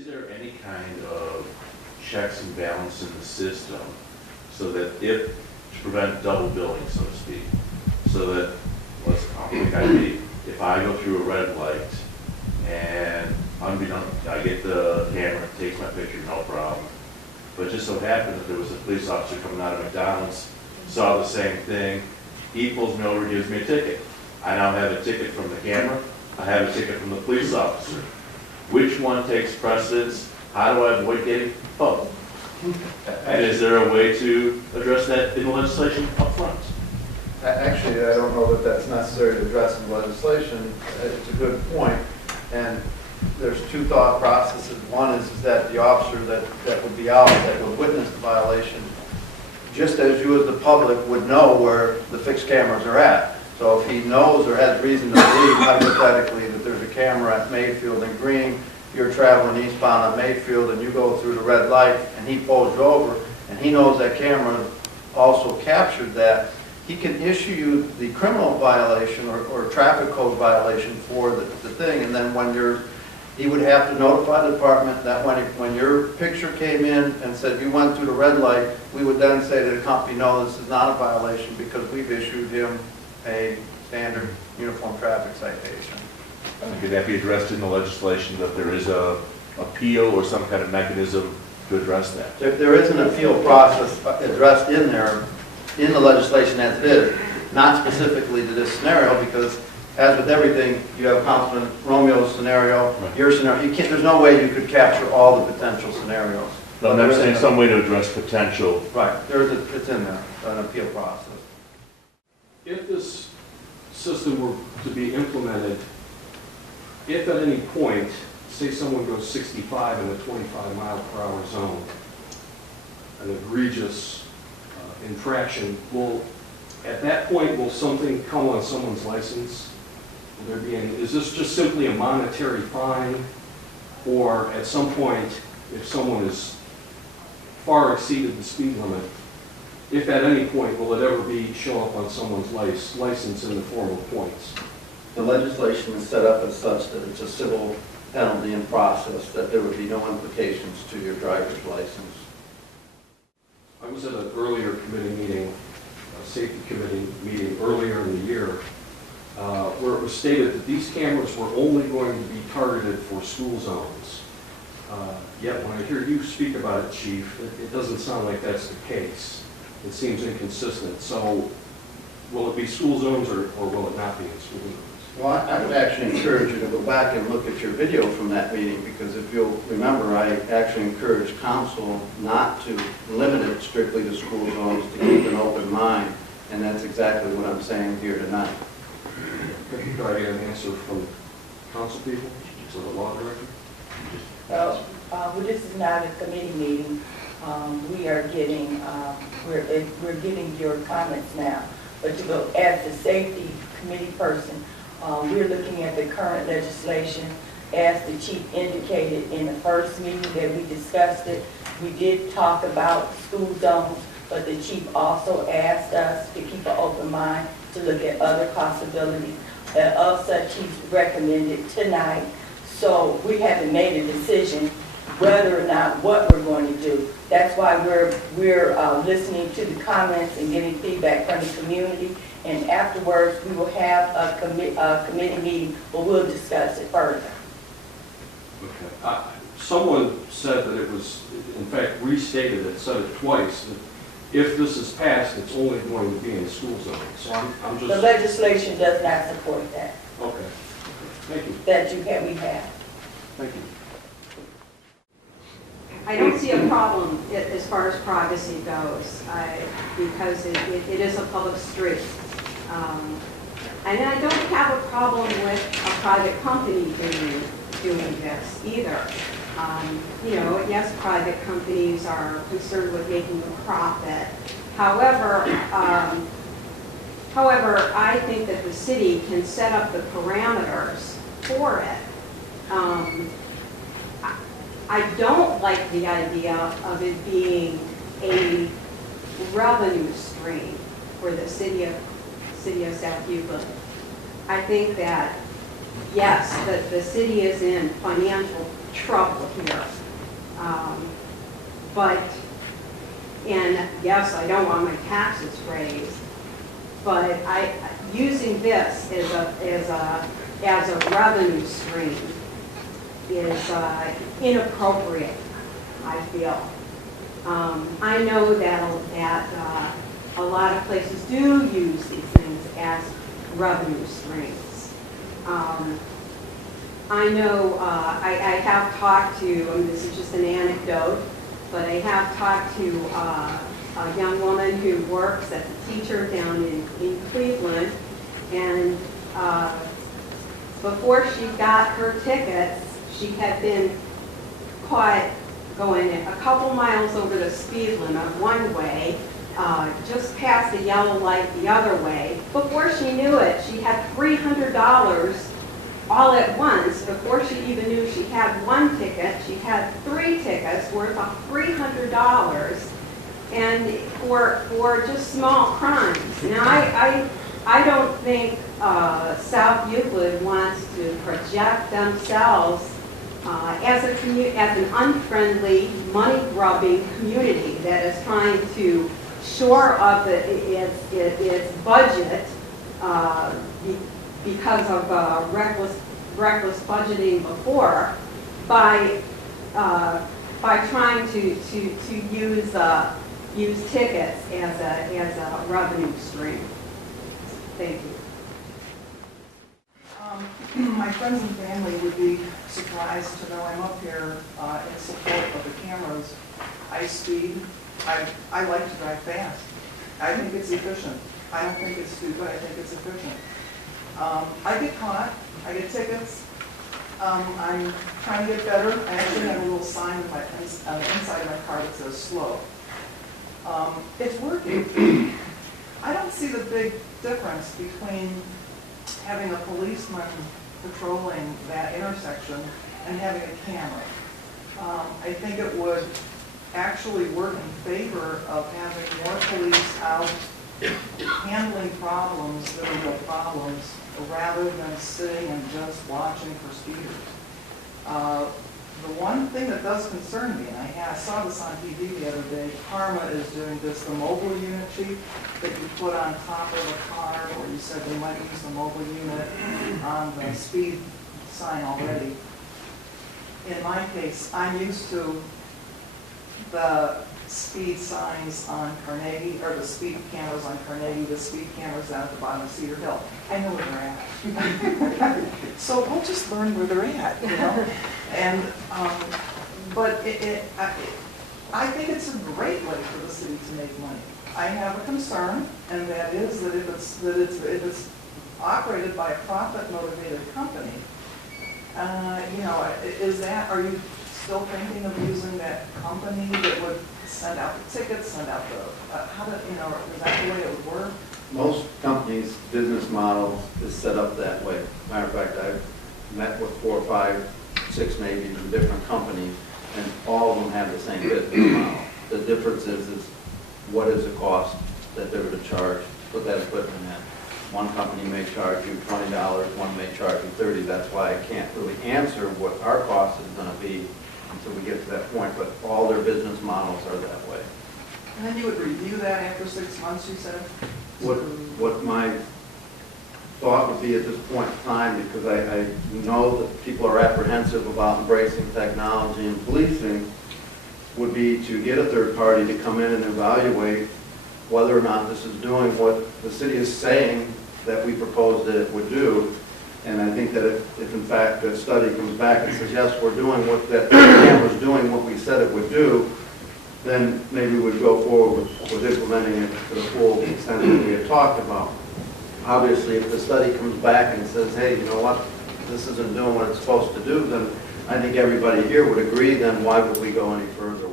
Is there any kind of checks and balance in the system so that if, to prevent double billing, so to speak, so that, if I go through a red light and unbeknownst, I get the camera, takes my picture, no problem. But it just so happened that there was a police officer coming out of McDonald's, saw the same thing, he pulls me over, gives me a ticket. I now have a ticket from the camera, I have a ticket from the police officer. Which one takes precedence? How do I avoid getting both? And is there a way to address that in the legislation up front? Actually, I don't know that that's necessary to address in legislation. It's a good point. And there's two thought processes. One is that the officer that would be out, that would witness the violation, just as you as the public would know where the fixed cameras are at. So if he knows or has reason to believe, hypothetically, that there's a camera at Mayfield and Green, you're traveling eastbound on Mayfield and you go through the red light and he pulls you over and he knows that camera also captured that, he can issue you the criminal violation or traffic code violation for the thing. And then when he would have to notify the department that when your picture came in and said you went through the red light, we would then say to the company, no, this is not a violation because we've issued him a standard uniform traffic citation. Could that be addressed in the legislation, that there is a appeal or some kind of mechanism to address that? If there is an appeal process addressed in there, in the legislation as it is, not specifically to this scenario, because as with everything, you have Councilman Romeo's scenario, right. Your scenario, you can't, there's no way you could capture all the potential scenarios. No, I'm saying some way to address potential. Right, it's in there, an appeal process. If this system were to be implemented, if at any point, say someone goes 65 in a 25-mile-per-hour zone, an egregious infraction, at that point, will something come on someone's license? Will there be any, is this just simply a monetary fine? Or at some point, if someone has far exceeded the speed limit, if at any point will it ever show up on someone's license in the form of points? The legislation is set up as such that it's a civil penalty in process, that there would be no implications to your driver's license. I was at an earlier committee meeting, a safety committee meeting earlier in the year, where it was stated that these cameras were only going to be targeted for school zones. Yet when I hear you speak about it, Chief, it doesn't sound like that's the case. It seems inconsistent. So will it be school zones or will it not be in school zones? Well, I would actually encourage you to go back and look at your video from that meeting, because if you'll remember, I actually encouraged council not to limit it strictly to school zones, to keep an open mind, and that's exactly what I'm saying here tonight. Could I get an answer from council people, so the law director? Well, this is not a committee meeting. We are getting, we're getting your comments now. But to go as the safety committee person, we're looking at the current legislation. As the chief indicated in the first meeting that we discussed it, we did talk about school zones, but the chief also asked us to keep an open mind to look at other possibilities. Of such, he's recommended tonight. So we haven't made a decision whether or not what we're going to do. That's why we're listening to the comments and getting feedback from the community. And afterwards, we will have a committee meeting where we'll discuss it further. Okay. Someone said that it was, in fact, restated it, said it twice, that if this is passed, it's only going to be in school zones. So I'm just... The legislation does not support that. Okay. Thank you. That we have. Thank you. I don't see a problem as far as privacy goes, because it is a public street. And I don't have a problem with a private company doing this either. You know, yes, private companies are concerned with making a profit. However, I think that the city can set up the parameters for it. I don't like the idea of it being a revenue stream for the city of South Euclid. I think that, yes, the city is in financial trouble here. And yes, I don't want my taxes raised, but using this as a revenue stream is inappropriate, I feel. I know that a lot of places do use these things as revenue streams. I know I have talked to, and this is just an anecdote, but I have talked to a young woman who works as a teacher down in Cleveland, and before she got her tickets, she had been caught going a couple miles over the speed limit one way, just past the yellow light the other way. Before she knew it, she had $300 all at once. Before she even knew she had one ticket, she had 3 tickets worth of $300, and for just small crimes. Now, I don't think South Euclid wants to project themselves as an unfriendly, money-grubbing community that is trying to shore up its budget because of reckless budgeting before, by trying to use tickets as a revenue stream. Thank you. My friends and family would be surprised to know I'm up here in support of the cameras. I speed. I like to drive fast. I think it's efficient. I don't think it's stupid. I think it's efficient. I get caught. I get tickets. I'm trying to get better. I actually have a little sign on the inside of my car that says slow. It's working. I don't see the big difference between having a policeman patrolling that intersection and having a camera. I think it would actually work in favor of having more police out handling problems that are real problems, rather than sitting and just watching for speeders. The one thing that does concern me, and I saw this on TV the other day, Karma is doing this, the mobile unit sheet that you put on top of a car, or you said they might use the mobile unit on the speed sign already. In my case, I'm used to the speed signs on Carnegie, or the speed cameras on Carnegie, the speed cameras down at the bottom of Cedar Hill. I know where they're at. So we'll just learn where they're at, you know? And, but I think it's a great way for the city to make money. I have a concern, and that is that if it's operated by a profit-motivated company, you know, are you still thinking of using that company that would send out the tickets, send out the, is that the way it would work? Most companies' business model is set up that way. Matter of fact, I've met with 4 or 5, 6 maybe even different companies, and all of them have the same business model. The difference is what is the cost that they're going to charge to put that equipment in. One company may charge you $20, one may charge you $30. That's why I can't really answer what our cost is going to be until we get to that point, but all their business models are that way. And then you would review that after 6 months, you said? What my thought would be at this point in time, because I know that people are apprehensive about embracing technology and policing, would be to get a third party to come in and evaluate whether or not this is doing what the city is saying that we proposed that it would do. And I think that if in fact the study comes back and says, yes, we're doing what that camera's doing what we said it would do, then maybe we'd go forward with implementing it to the full extent that we had talked about. Obviously, if the study comes back and says, hey, you know what, this isn't doing what it's supposed to do, then I think everybody here would agree, then why would we go any further